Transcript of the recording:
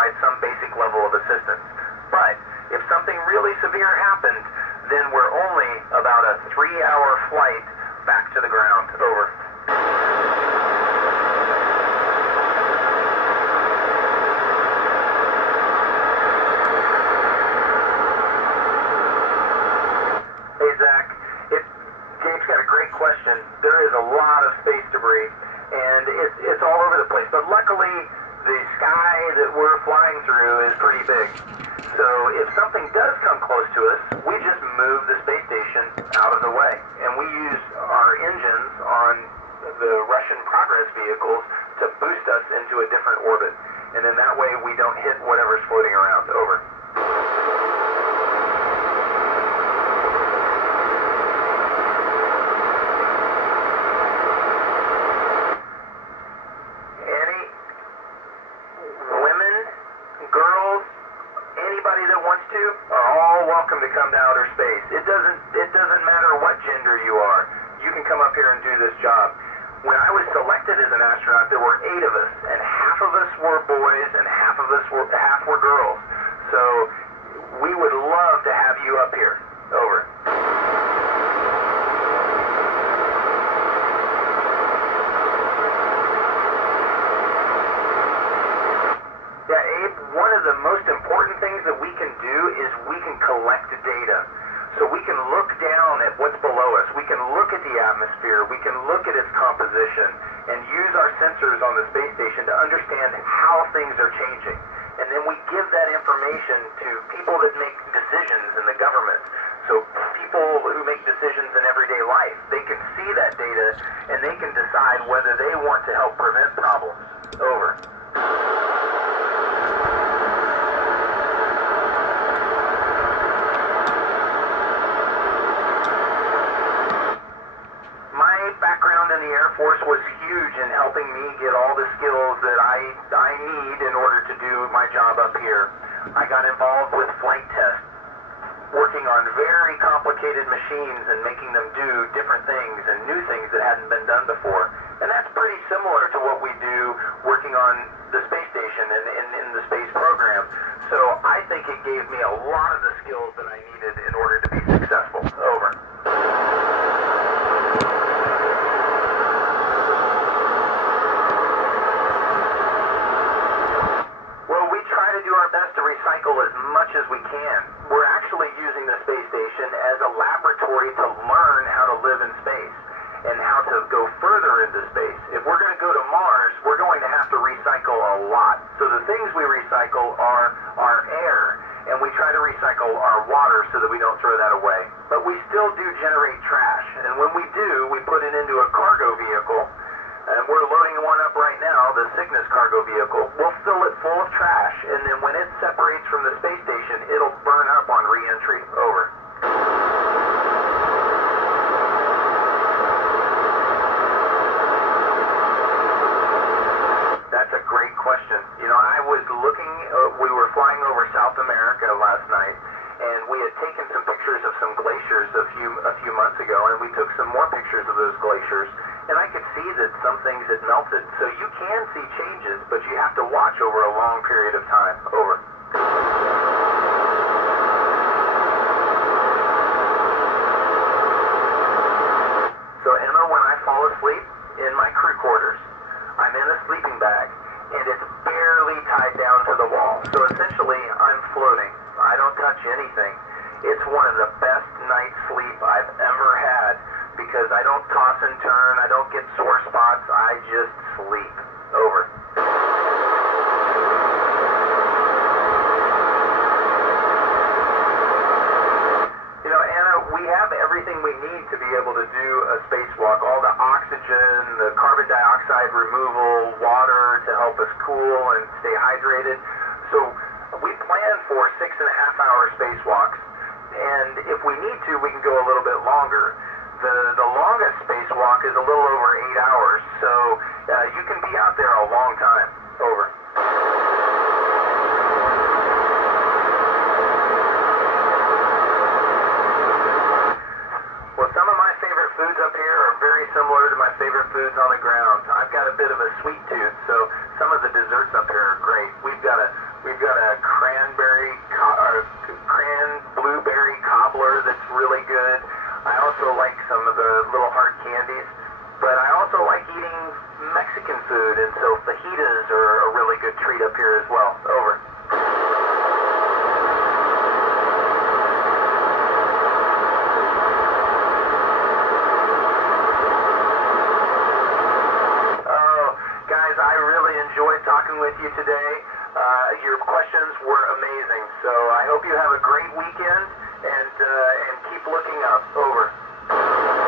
provide some basic level of assistance. But if something really severe happened, then we're only about a 3-hour flight back to the ground. Over. Hey, Zach. Gabe's got a great question. There is a lot of space debris, and it's all over the place. But luckily, the sky that we're flying through is pretty big. So if something does come close to us, we just move the space station out of the way. And we use our engines on the Russian Progress vehicles to boost us into a different orbit. And then that way we don't hit whatever's floating around. Over. Anybody that wants to are all welcome to come to outer space. It doesn't matter what gender you are. You can come up here and do this job. When I was selected as an astronaut, there were 8 of us, and half of us were boys and half were girls. So we would love to have you up here. Over. One of the most important things that we can do is we can collect data. So we can look down at what's below us. We can look at the atmosphere. We can look at its composition and use our sensors on the space station to understand how things are changing. And then we give that information to people that make decisions in the government. So people who make decisions in everyday life, they can see that data and they can decide whether they want to help prevent problems. Over. In the Air Force was huge in helping me get all the skills that I need in order to do my job up here. I got involved with flight tests, working on very complicated machines and making them do different things and new things that hadn't been done before. And that's pretty similar to what we do working on the space station and in the space program. So I think it gave me a lot of the skills that I needed in order to be successful. Over. To recycle as much as we can. We're actually using the space station as a laboratory to learn how to live in space and how to go further into space. If we're going to go to Mars, we're going to have to recycle a lot. So the things we recycle are our air, and we try to recycle our water so that we don't throw that away. But we still do generate trash, and when we do, we put it into a cargo vehicle. And we're loading one up right now, the Cygnus cargo vehicle. We'll fill it full of trash, and then when it separates from the space station, it'll burn up on re-entry. Over. That's a great question. You know, I was looking, we were flying over South America last night, and we had taken some pictures of some glaciers a few months ago, and we took some more pictures of those glaciers. And I could see that some things had melted. So you can see changes, but you have to watch over a long period of time. Over. So Emma, when I fall asleep in my crew quarters, I'm in a sleeping bag, and it's barely tied down to the wall. So essentially, I'm floating. I don't touch anything. It's one of the best night's sleep I've ever had, because I don't toss and turn, I don't get sore spots, I just sleep. Over. You know, Anna, we have everything we need to be able to do a spacewalk. All the oxygen, the carbon dioxide removal, water to help us cool and stay hydrated. So we plan for 6.5-hour spacewalks, and if we need to, we can go a little bit longer. The longest spacewalk is a little over 8 hours, so you can be out there a long time. Over. Well, some of my favorite foods up here are very similar to my favorite foods on the ground. I've got a bit of a sweet tooth, so some of the desserts up here are great. We've blueberry cobbler that's really good. I also like some of the little hard candies, but I also like eating Mexican food, and so fajitas are a really good treat up here as well. Over. Oh, guys, I really enjoyed talking with you today. Your questions were amazing, so I hope you have a great weekend, and keep looking up. Over.